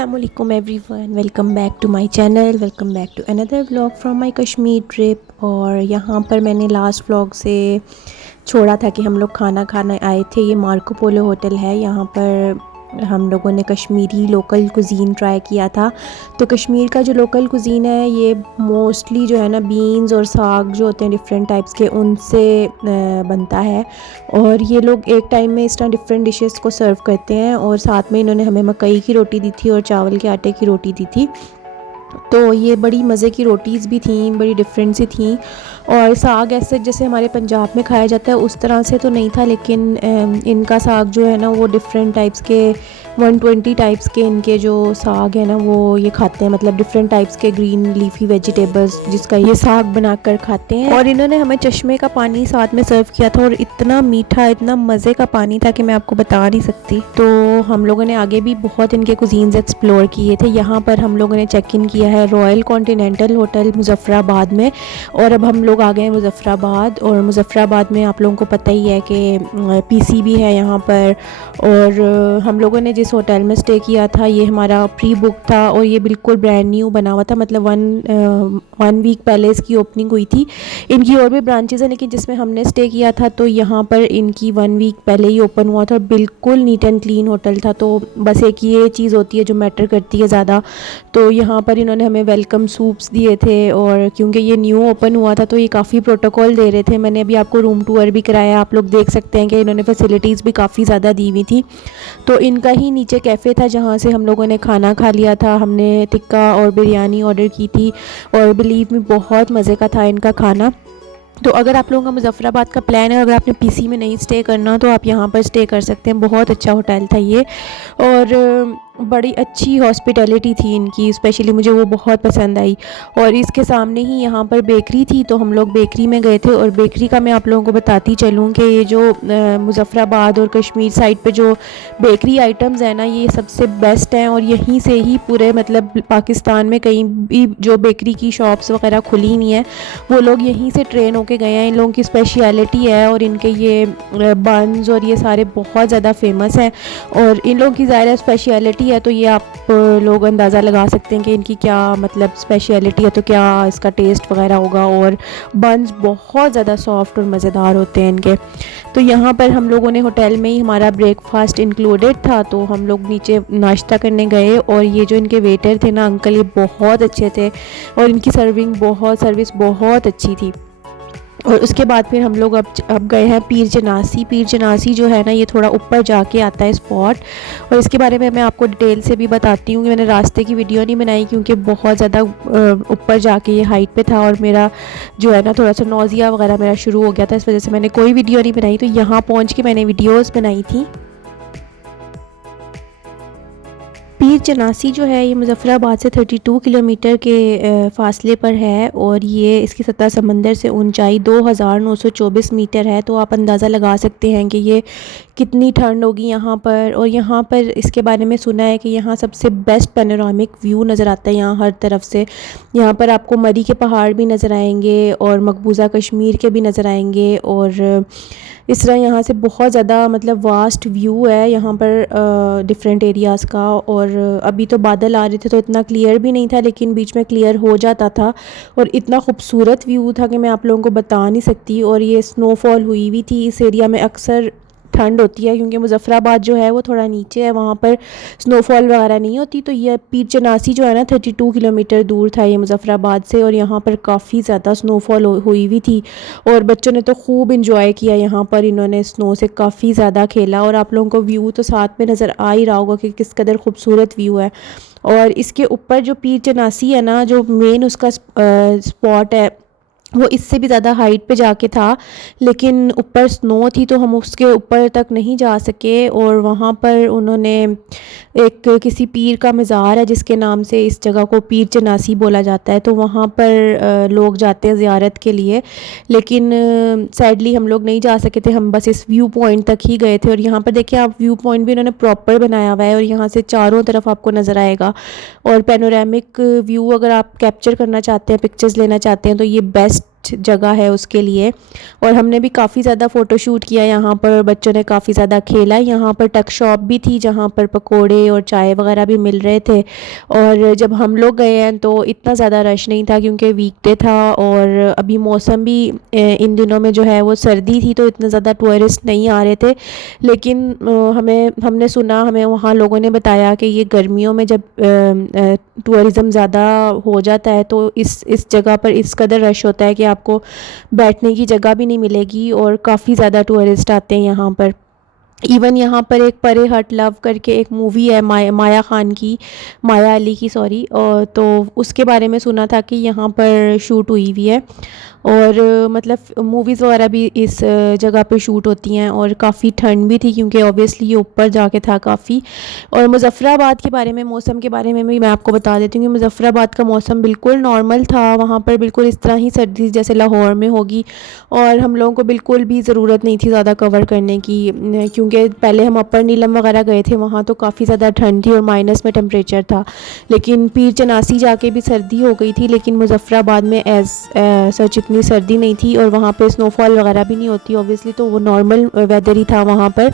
Assalamualaikum everyone, welcome back to my channel, welcome back to another vlog from my Kashmir trip. और यहाँ पर मैंने last vlog से छोड़ा था कि हम लोग खाना खाने आए थे। ये मार्को पोलो होटल है। यहाँ पर हम लोगों ने कश्मीरी लोकल कुज़ीन ट्राई किया था। तो कश्मीर का जो लोकल कुज़ीन है ये मोस्टली जो है ना बीन्स और साग जो होते हैं डिफरेंट टाइप्स के उनसे बनता है। और ये लोग एक टाइम में इस तरह डिफरेंट डिशेस को सर्व करते हैं। और साथ में इन्होंने हमें मकई की रोटी दी थी और चावल के आटे की रोटी दी थी। तो ये बड़ी मज़े की रोटीज़ भी थी, बड़ी डिफरेंट सी थी। और साग ऐसे जैसे हमारे पंजाब में खाया जाता है उस तरह से तो नहीं था, लेकिन इनका साग जो है ना वो डिफरेंट टाइप्स के 120 टाइप्स के इनके जो साग है ना वो ये खाते हैं। मतलब डिफरेंट टाइप्स के ग्रीन लीफी वेजिटेबल्स जिसका ये साग बनाकर खाते हैं। और इन्होंने हमें चश्मे का पानी साथ में सर्व किया था और इतना मीठा, इतना मज़े का पानी था कि मैं आपको बता नहीं सकती। तो हम लोगों ने आगे भी बहुत इनके कुजीन्स एक्सप्लोर किए थे। यहाँ पर हम लोगों ने चेक इन किया है रॉयल कॉन्टिनेंटल होटल मुज़फ़्फ़राबाद में। और अब हम लोग आ गए हैं मुज़फ़्फ़राबाद। और मुज़फ़्फ़राबाद में आप लोगों को पता ही है कि पीसी भी है यहाँ पर। और हम लोगों ने जिस होटल में स्टे किया था ये हमारा प्री बुक था और ये बिल्कुल ब्रांड न्यू बना हुआ था। मतलब वन वीक पहले इसकी ओपनिंग हुई थी। इनकी और भी ब्रांचेज़ हैं, लेकिन जिसमें हमने स्टे किया था तो यहाँ पर इनकी 1 वीक पहले ही ओपन हुआ था और बिल्कुल नीट एंड क्लीन होटल था। तो बस एक ये चीज़ होती है जो मैटर करती है ज़्यादा। तो यहाँ पर इन्होंने हमें वेलकम सूप्स दिए थे। और क्योंकि ये न्यू ओपन हुआ था तो ये काफ़ी प्रोटोकॉल दे रहे थे। मैंने अभी आपको रूम टूर भी कराया, आप लोग देख सकते हैं कि इन्होंने फैसिलिटीज़ भी काफ़ी ज़्यादा दी हुई थी। तो इनका ही नीचे कैफ़े था जहाँ से हम लोगों ने खाना खा लिया था। हमने टिक्का और बिरयानी ऑर्डर की थी और बिलीव में बहुत मज़े का था इनका खाना। तो अगर आप लोगों का मुज़फ़्फ़राबाद का प्लान है, अगर आपने पीसी में नहीं स्टे करना तो आप यहाँ पर स्टे कर सकते हैं। बहुत अच्छा होटल था ये और बड़ी अच्छी हॉस्पिटैलिटी थी इनकी, स्पेशली मुझे वो बहुत पसंद आई। और इसके सामने ही यहाँ पर बेकरी थी तो हम लोग बेकरी में गए थे। और बेकरी का मैं आप लोगों को बताती चलूँ कि ये जो मुज़फ़्फ़राबाद और कश्मीर साइड पे जो बेकरी आइटम्स हैं ना ये सबसे बेस्ट हैं। और यहीं से ही पूरे मतलब पाकिस्तान में कहीं भी जो बेकरी की शॉप्स वगैरह खुली हुई हैं वो लोग यहीं से ट्रेन होके गए हैं। इन लोगों की स्पेशलिटी है और इनके ये बन्स और ये सारे बहुत ज़्यादा फेमस हैं। और इन लोगों की ज़ाहिर स्पेशलिटी है तो ये आप लोग अंदाज़ा लगा सकते हैं कि इनकी क्या मतलब स्पेशलिटी है, तो क्या इसका टेस्ट वगैरह होगा। और बन्स बहुत ज़्यादा सॉफ्ट और मज़ेदार होते हैं इनके। तो यहाँ पर हम लोगों ने होटल में ही हमारा ब्रेकफास्ट इंक्लूडेड था तो हम लोग नीचे नाश्ता करने गए। और ये जो इनके वेटर थे ना अंकल, ये बहुत अच्छे थे और इनकी सर्विस बहुत अच्छी थी। और उसके बाद फिर हम लोग अब गए हैं पीर जनासी। पीर जनासी जो है ना ये थोड़ा ऊपर जाके आता है स्पॉट। और इसके बारे में मैं आपको डिटेल से भी बताती हूँ कि मैंने रास्ते की वीडियो नहीं बनाई क्योंकि बहुत ज़्यादा ऊपर जाके ये हाइट पे था और मेरा जो है ना थोड़ा सा नौजिया वगैरह मेरा शुरू हो गया था, इस वजह से मैंने कोई वीडियो नहीं बनाई। तो यहाँ पहुँच के मैंने वीडियोज़ बनाई थी। पीर चनासी जो है ये मुज़फ़्फ़राबाद से 32 किलोमीटर के फ़ासले पर है और ये इसकी सतह समंदर से ऊंचाई 2924 मीटर है। तो आप अंदाज़ा लगा सकते हैं कि ये कितनी ठंड होगी यहाँ पर। और यहाँ पर इसके बारे में सुना है कि यहाँ सबसे बेस्ट पैनोरामिक व्यू नज़र आता है यहाँ हर तरफ से। यहाँ पर आपको मरी के पहाड़ भी नज़र आएंगे और मकबूजा कश्मीर के भी नज़र आएंगे। और इस तरह यहाँ से बहुत ज़्यादा मतलब वास्ट व्यू है यहाँ पर डिफरेंट एरियाज़ का। और अभी तो बादल आ रहे थे तो इतना क्लियर भी नहीं था, लेकिन बीच में क्लियर हो जाता था और इतना खूबसूरत व्यू था कि मैं आप लोगों को बता नहीं सकती। और ये स्नोफॉल हुई हुई थी। इस एरिया में अक्सर ठंड होती है क्योंकि मुज़फ़्फ़राबाद जो है वो थोड़ा नीचे है, वहाँ पर स्नोफॉल वगैरह नहीं होती। तो ये पीर चनासी जो है ना 32 किलोमीटर दूर था ये मुज़फ़्फ़राबाद से और यहाँ पर काफ़ी ज़्यादा स्नोफॉल हुई हुई थी। और बच्चों ने तो खूब इंजॉय किया यहाँ पर, इन्होंने स्नो से काफ़ी ज़्यादा खेला। और आप लोगों को व्यू तो साथ में नज़र आ ही रहा होगा कि किस कदर खूबसूरत व्यू है। और इसके ऊपर जो पीर चनासी है ना जो मेन उसका स्पॉट है वो इससे भी ज़्यादा हाइट पे जाके था, लेकिन ऊपर स्नो थी तो हम उसके ऊपर तक नहीं जा सके। और वहाँ पर उन्होंने एक किसी पीर का मज़ार है जिसके नाम से इस जगह को पीर चनासी बोला जाता है, तो वहाँ पर लोग जाते हैं ज़ियारत के लिए। लेकिन सैडली हम लोग नहीं जा सके थे, हम बस इस व्यू पॉइंट तक ही गए थे। और यहाँ पर देखिए आप व्यू पॉइंट भी इन्होंने प्रॉपर बनाया हुआ है और यहाँ से चारों तरफ आपको नज़र आएगा। और पैनोरामिक व्यू अगर आप कैप्चर करना चाहते हैं, पिक्चर्स लेना चाहते हैं तो ये बेस्ट जगह है उसके लिए। और हमने भी काफ़ी ज़्यादा फ़ोटोशूट किया यहाँ पर, बच्चों ने काफ़ी ज़्यादा खेला। यहाँ पर टक शॉप भी थी जहाँ पर पकोड़े और चाय वगैरह भी मिल रहे थे। और जब हम लोग गए हैं तो इतना ज़्यादा रश नहीं था क्योंकि वीकडे था और अभी मौसम भी इन दिनों में जो है वो सर्दी थी, तो इतने ज़्यादा टूरिस्ट नहीं आ रहे थे। लेकिन हमें वहाँ लोगों ने बताया कि ये गर्मियों में जब टूरिज़्म ज़्यादा हो जाता है तो इस जगह पर इस कदर रश होता है कि आपको बैठने की जगह भी नहीं मिलेगी और काफ़ी ज़्यादा टूरिस्ट आते हैं यहाँ पर। इवन यहाँ पर एक परे हट लव करके एक मूवी है माया अली की, सॉरी, और तो उसके बारे में सुना था कि यहाँ पर शूट हुई हुई है। और मतलब मूवीज़ वगैरह भी इस जगह पे शूट होती हैं। और काफ़ी ठंड भी थी क्योंकि ऑब्वियसली ये ऊपर जाके था काफ़ी। और मुज़फ़्फ़राबाद के बारे में, मौसम के बारे में भी मैं आपको बता देती हूँ कि मुज़फ़्फ़राबाद का मौसम बिल्कुल नॉर्मल था। वहाँ पर बिल्कुल इस तरह ही सर्दी जैसे लाहौर में होगी। और हम लोगों को बिल्कुल भी ज़रूरत नहीं थी ज़्यादा कवर करने की, क्योंकि पहले हम अपर नीलम वगैरह गए थे, वहाँ तो काफ़ी ज़्यादा ठंड थी और माइनस में टेम्परेचर था। लेकिन पीर चनासी जाके भी सर्दी हो गई थी, लेकिन मुज़फ़्फ़राबाद में सच इतनी सर्दी नहीं थी और वहाँ पे स्नोफॉल वगैरह भी नहीं होती ऑब्वियसली, तो वो नॉर्मल वेदर ही था वहाँ पर।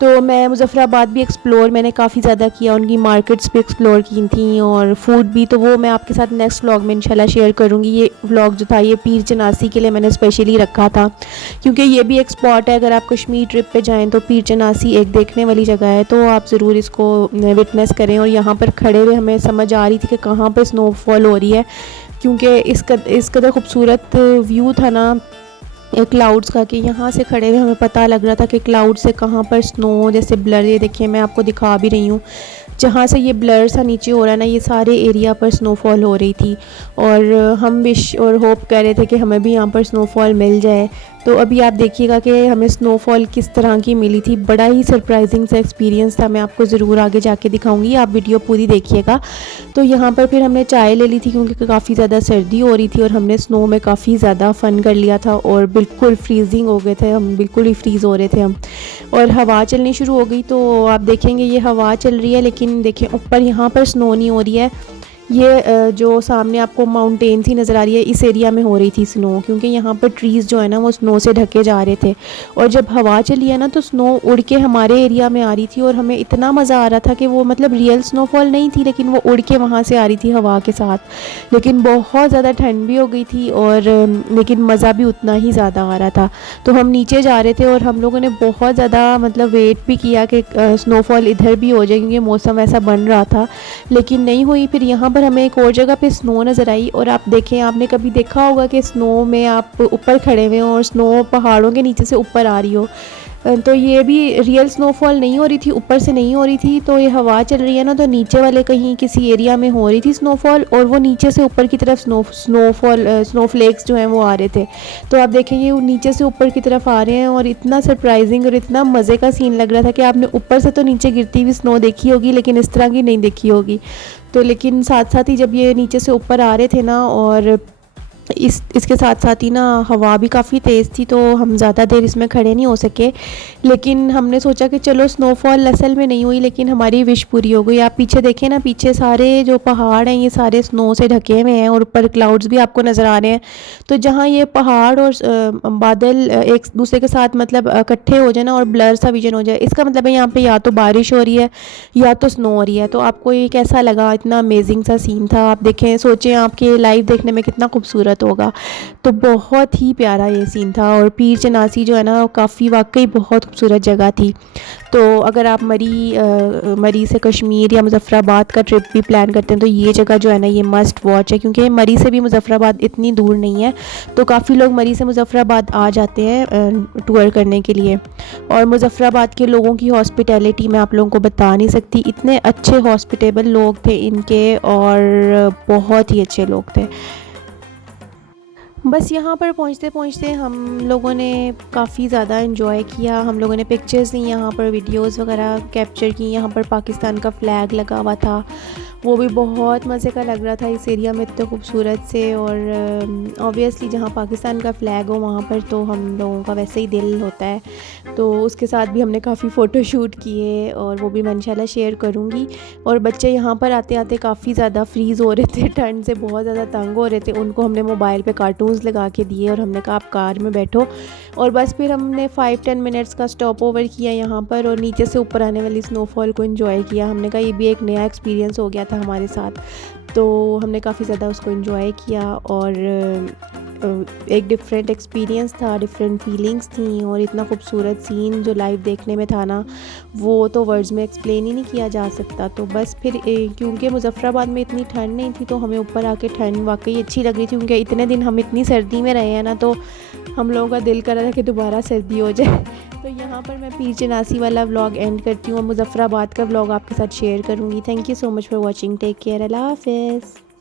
तो मैं मुज़फ़्फ़राबाद भी एक्सप्लोर मैंने काफ़ी ज़्यादा किया, उनकी मार्केट्स भी एक्सप्लोर की थी और फ़ूड भी, तो वो मैं आपके साथ नेक्स्ट व्लॉग में इंशाल्लाह शेयर करूँगी। ये व्लॉग जो था ये पीर चनासी के लिए मैंने स्पेशली रखा था क्योंकि ये भी एक स्पॉट है। अगर आप कश्मीर ट्रिप पे जाएँ तो पीर चनासी एक देखने वाली जगह है, तो आप ज़रूर इसको विटनेस करें। और यहाँ पर खड़े हुए हमें समझ आ रही थी कि कहाँ पर स्नोफॉल हो रही है, क्योंकि इस कदर खूबसूरत व्यू था ना क्लाउड्स का कि यहाँ से खड़े हुए हमें पता लग रहा था कि क्लाउड से कहाँ पर स्नो जैसे ब्लर, ये देखिए मैं आपको दिखा भी रही हूँ, जहाँ से ये ब्लर सा नीचे हो रहा है ना, ये सारे एरिया पर स्नोफॉल हो रही थी। और हम विश और होप कर रहे थे कि हमें भी यहाँ पर स्नोफॉल मिल जाए। तो अभी आप देखिएगा कि हमें स्नोफॉल किस तरह की मिली थी। बड़ा ही सरप्राइजिंग सा एक्सपीरियंस था, मैं आपको ज़रूर आगे जाके दिखाऊंगी, आप वीडियो पूरी देखिएगा। तो यहाँ पर फिर हमने चाय ले ली थी क्योंकि काफ़ी ज़्यादा सर्दी हो रही थी और हमने स्नो में काफ़ी ज़्यादा फ़न कर लिया था और बिल्कुल फ्रीजिंग हो गए थे हम, बिल्कुल ही फ्रीज़ हो रहे थे हम। और हवा चलनी शुरू हो गई, तो आप देखेंगे ये हवा चल रही है, लेकिन देखिए ऊपर यहाँ पर स्नो नहीं हो रही है। ये जो सामने आपको माउंटेन सी नज़र आ रही है, इस एरिया में हो रही थी स्नो, क्योंकि यहाँ पर ट्रीज़ जो है ना वो स्नो से ढके जा रहे थे। और जब हवा चली है ना तो स्नो उड़ के हमारे एरिया में आ रही थी और हमें इतना मज़ा आ रहा था कि वो मतलब रियल स्नोफॉल नहीं थी, लेकिन वो उड़ के वहाँ से आ रही थी हवा के साथ। लेकिन बहुत ज़्यादा ठंड भी हो गई थी और लेकिन मज़ा भी उतना ही ज़्यादा आ रहा था। तो हम नीचे जा रहे थे और हम लोगों ने बहुत ज़्यादा मतलब वेट भी किया कि स्नोफॉल इधर भी हो जाए, क्योंकि मौसम ऐसा बन रहा था, लेकिन नहीं हुई। फिर यहाँ पर हमें एक और जगह पे स्नो नज़र आई और आप देखें, आपने कभी देखा होगा कि स्नो में आप ऊपर खड़े हुए हो और स्नो पहाड़ों के नीचे से ऊपर आ रही हो, तो ये भी रियल स्नोफॉल नहीं हो रही थी, ऊपर से नहीं हो रही थी। तो ये हवा चल रही है ना, तो नीचे वाले कहीं किसी एरिया में हो रही थी स्नोफॉल और वो नीचे से ऊपर की तरफ स्नोफ्लेक्स जो हैं वो आ रहे थे। तो आप देखेंगे वो नीचे से ऊपर की तरफ आ रहे हैं और इतना सरप्राइजिंग और इतना मज़े का सीन लग रहा था कि आपने ऊपर से तो नीचे गिरती हुई स्नो देखी होगी, लेकिन इस तरह की नहीं देखी होगी। तो लेकिन साथ साथ ही जब ये नीचे से ऊपर आ रहे थे ना, और इसके साथ साथ ही ना हवा भी काफ़ी तेज़ थी, तो हम ज़्यादा देर इसमें खड़े नहीं हो सके। लेकिन हमने सोचा कि चलो स्नोफॉल असल में नहीं हुई, लेकिन हमारी विश पूरी हो गई। आप पीछे देखें ना, पीछे सारे जो पहाड़ हैं ये सारे स्नो से ढके हुए हैं और ऊपर क्लाउड्स भी आपको नज़र आ रहे हैं। तो जहाँ ये पहाड़ और बादल एक दूसरे के साथ मतलब इकट्ठे हो जाए ना और ब्लर सा विजन हो जाए, इसका मतलब है यहाँ पे या तो बारिश हो रही है या तो स्नो हो रही है। तो आपको ये कैसा लगा? इतना अमेजिंग सा सीन था। आप देखें, सोचें आपके लाइव देखने में कितना खूबसूरत होगा। तो बहुत ही प्यारा ये सीन था। और पीर चनासी जो है ना काफ़ी वाकई बहुत खूबसूरत जगह थी। तो अगर आप मरी से कश्मीर या मुज़फ़्फ़राबाद का ट्रिप भी प्लान करते हैं तो ये जगह जो है ना ये मस्ट वॉच है, क्योंकि मरी से भी मुज़फ़्फ़राबाद इतनी दूर नहीं है, तो काफ़ी लोग मरी से मुज़फ़्फ़राबाद आ जाते हैं टूर करने के लिए। और मुज़फ़्फ़राबाद के लोगों की हॉस्पिटैलिटी मैं आप लोगों को बता नहीं सकती, इतने अच्छे हॉस्पिटेबल लोग थे इनके और बहुत ही अच्छे लोग थे। बस यहाँ पर पहुँचते पहुँचते हम लोगों ने काफ़ी ज़्यादा इन्जॉय किया। हम लोगों ने पिक्चर्स ली, यहाँ पर वीडियोस वगैरह कैप्चर की। यहाँ पर पाकिस्तान का फ़्लैग लगा हुआ था वो भी बहुत मज़े का लग रहा था। इस एरिया में इतने खूबसूरत से, और ऑब्वियसली जहाँ पाकिस्तान का फ़्लैग हो वहाँ पर तो हम लोगों का वैसे ही दिल होता है। तो उसके साथ भी हमने काफ़ी फ़ोटो शूट किए और वो भी मैं इंशाल्लाह शेयर करूँगी। और बच्चे यहाँ पर आते आते काफ़ी ज़्यादा फ्रीज़ हो रहे थे, ठंड से बहुत ज़्यादा तंग हो रहे थे। उनको हमने मोबाइल पे कार्टून्स लगा के दिए और हमने कहा आप कार में बैठो, और बस फिर हमने 5-10 मिनट्स का स्टॉप ओवर किया यहाँ पर और नीचे से ऊपर आने वाली स्नोफॉल को एंजॉय किया। हमने कहा ये भी एक नया एक्सपीरियंस हो गया था हमारे साथ, तो हमने काफ़ी ज़्यादा उसको एंजॉय किया। और एक डिफरेंट एक्सपीरियंस था, डिफरेंट फीलिंग्स थी, और इतना खूबसूरत सीन जो लाइव देखने में था ना, वो तो वर्ड्स में एक्सप्लेन ही नहीं किया जा सकता। तो बस फिर क्योंकि मुज़फ़्फ़राबाद में इतनी ठंड नहीं थी तो हमें ऊपर आके ठंड वाकई अच्छी लग रही थी, क्योंकि इतने दिन हम इतनी सर्दी में रहे हैं ना, तो हम लोगों का दिल कर रहा था कि दोबारा सर्दी हो जाए। तो यहाँ पर मैं पीर चनासी वाला व्लॉग एंड करती हूँ और मुज़फ़्फ़राबाद का व्लॉग आपके साथ शेयर करूँगी। Thank you so much for watching. Take care. अल्लाह हाफ़िज़।